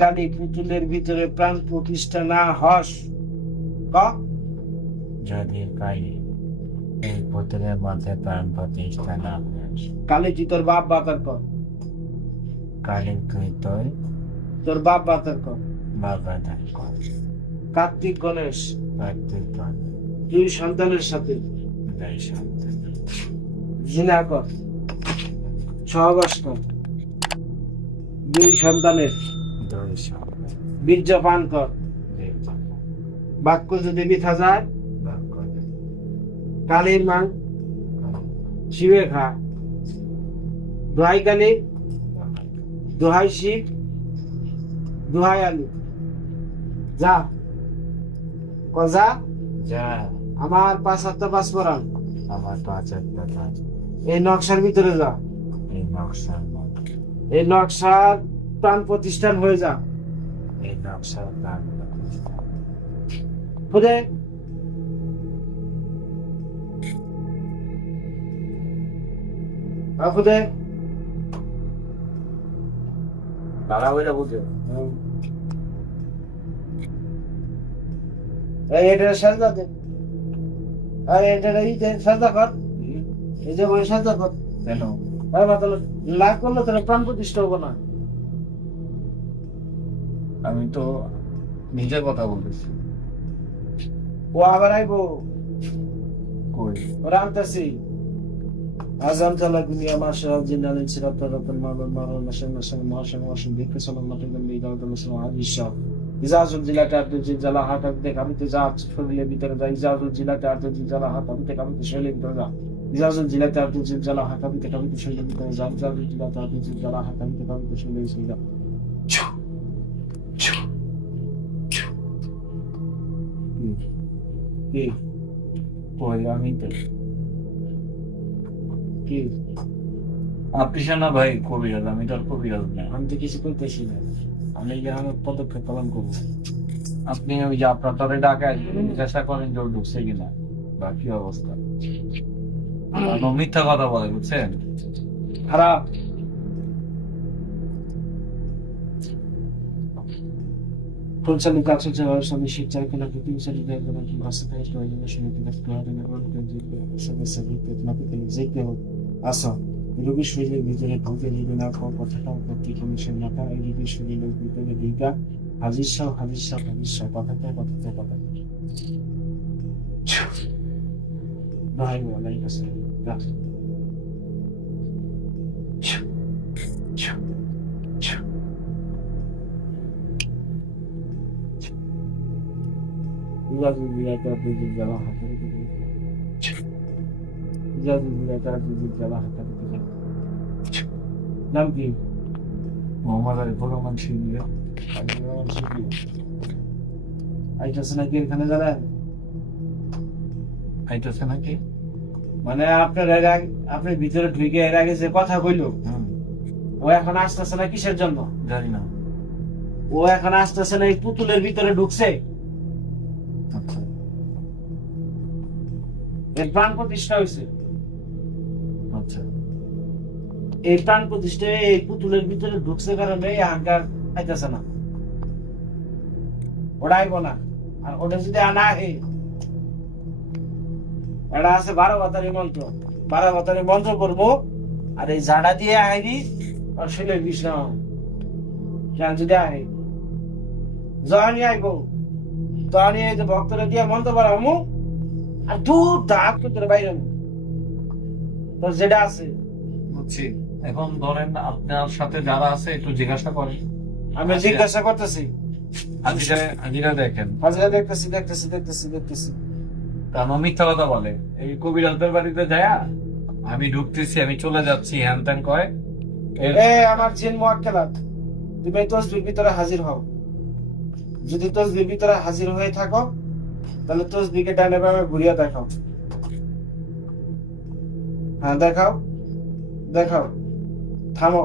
কালী পুতুলের ভিতরে প্রাণ প্রতিষ্ঠা না হস, ক যদি কালী এই পুতুলের মধ্যে প্রাণ প্রতিষ্ঠা না হয়, কালী তুই তোর বাপ বাতার কর, কালী তুই তোর বাপ বাতার কর। বাবা দান কর। কার্তিক গণেশ কার্তিক দুই সন্তানের সাথে দুই সন্তান জিনা কর, সহবাস কর, দুই সন্তানের দুই সন্তান বীর্য পান কর, বীর্য বাক্য যদি মিথ্যা যায় বাক করে কালীর মান শিবে খা, দোহাই কালী, দোহাই শিব, দোহাই আলু, যা যা যা আমার 5 সপ্তাহ 5 পরান আমার 5 কাজ এই নকশার ভিতরে যা, এই নকশার মধ্যে এই নকশার প্রাণ প্রতিষ্ঠান হয়ে যা। এই নকশার প্রাণ প্রতিষ্ঠা খুদে খুদে বাবা বলে বুঝো এটা সাজদা দে, আর এটা সাজদা কর, এই যে বই সাজদা কর। কেন লাভ করলে তোর প্রাণ প্রতিষ্ঠা হবো না। আমি তো নিজের কথা বলতেছি। ও আবার আইবো, কই ওরা আনতেছি। আজাম তালা দুনিয়া মাশাআল জিন্নালিন সিরাতাল মারুন মারুন নাশান নাশান মাশান মাশান বিকসালাম মাতাগাম বিদাউল মুসলিম আদিশা ইজাজুল জিলাতে আব্দুল জিলালা হাত দেখ আমি তো যা শরীরের ভিতরে যা ইজাজুল জিলাতে আব্দুল জিলালা হাত আমি তো শরীরের ভিতরে যা ইজাজুল জিলাতে আব্দুল জিলালা হাত আমি তো শরীরের ভিতরে যা ইজাজুল জিলাতে আব্দুল জিলালা হাত আমি তো শরীরের ভিতরে যা। কি কই আমি তো কি আপনি না ভাই কবিরাজ, আমি তো আর কবিরাজ না। আমি তো কিছু করতেছি না, আমি আমার পদক্ষেপ পালন করবো। আপনি ওই যে আপনার তরে ডাকায় চেষ্টা করেন জোর ঢুকছে কিনা বা কি অবস্থা। মিথ্যা কথা বলে বুঝছেন। খারাপ ফুলচালি কাছে যাওয়ার স্বামী শিক্ষার কেনা প্রতি চালিত একজন ভাষা থেকে প্রয়োজনীয় সমিতি কাজ করা নির্মাণ করে সমস্যা ভিত্তিতে নাপিতে যেতে হোক আসা রোগী শরীরের ভিতরে ঢুকে যদি না খাওয়া কথাটা প্রতি কমিশন মাথা এই রোগী শরীরের ভিতরে ঢুকা হাজির সাহ কথাতে ভাই বলাই কাছে নাম কি? মোহাম্মদ আরিফুর রহমান শিবির। আইতাছে নাকি এখানে জানেন? আইতেছে নাকি মানে আপনার এর আগে আপনি ভিতরে ঢুকে এর আগে যে কথা কইলো ও এখন আসতেছে না কিসের জন্য জানি না। ও এখন আসতেছে না এই পুতুলের ভিতরে ঢুকছে, আচ্ছা এর প্রাণ প্রতিষ্ঠা হয়েছে। আচ্ছা এই প্রাণ প্রতিষ্ঠা এই পুতুলের ভিতরে ঢুকছে কারণে এই আহংকার আইতাছে না, ওটা আইব না। আর ওটা যদি আনা এটা আছে 12 বাতারি মন্ত্র, 12 বাতারি মন্ত্র করবো আর এই ঝাড়া দিয়ে আইরি আর শুলে বিশ্রাম কেন যদি আই যখনই আইব তখনই এই যে ভক্তরা দিয়ে মন্ত্র পড়াবো আর দূর দাঁত করে বাইরে তোর যেটা আছে। বুঝছি। এখন ধরেন আপনার সাথে যারা আছে একটু জিজ্ঞাসা করেন। আমি জিজ্ঞাসা করতেছি, হাজিরা দেখেন, হাজিরা দেখতেছি কারণ মিথ্যা কথা বলে। এই কবিরাজদের বাড়িতে যায় আমি ঢুকতেছি আমি চলে যাচ্ছি হ্যান ত্যান কয়। আমার জিন মুআক্কালাত তুমি এই তসবির ভিতরে হাজির হও। যদি তসবির ভিতরে হাজির হয়ে থাকো তাহলে তসবিকে ডানে বামে ঘুরিয়ে দেখাও। হ্যাঁ দেখাও থামো।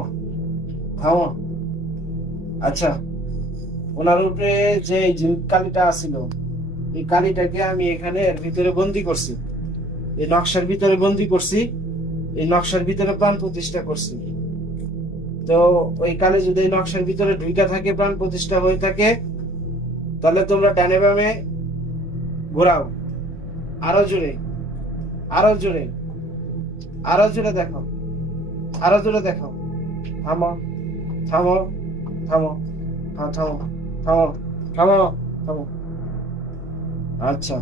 আচ্ছা ওনার উপরে যে জিন কালিটা আছিল এই কালিটাকে আমি এখানে এর ভিতরে বন্দি করছি, এই নকশার ভিতরে বন্দি করছি, এই নকশার ভিতরে প্রাণ প্রতিষ্ঠা করছি। তো ওই কালে যদি এই নকশার ভিতরে ঢুইকা থাকে, প্রাণ প্রতিষ্ঠা হয়ে থাকে, তাহলে তোমরা ডানে বামে ঘোরাও, আরো জোরে, আরো জোরে, আরো জোরে দেখো, আরো জোরে দেখো। থামো, থামো, থামো, থামো, থামো, থামো, থামো। আচ্ছা,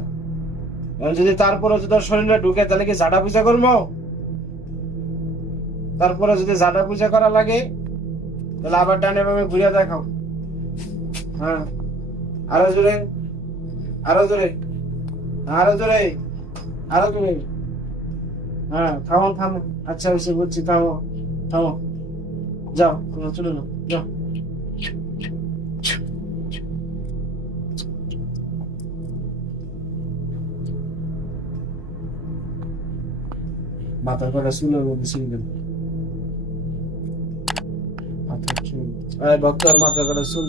এখন যদি তারপরে যদি তোর শরীরে ঢুকে, তাহলে কি ঝাড়া পূজা করবো? তারপরে যদি ঝাড়া পূজা করা লাগে, তাহলে আবার ডানে বামে ঘুরে দেখাও। হ্যাঁ, আরো জোরে, আরো জোরে, আরো জোরে, আরো জোরে। হ্যাঁ, থামো, থামো। আচ্ছা, এসে বলছি, থামো, থামো। যাও, তোমরা চলে যাও, যাও। মাথার কটা চুলের মধ্যে ছিল, মাথার চুল, ভক্ত আর মাথার কটা চুল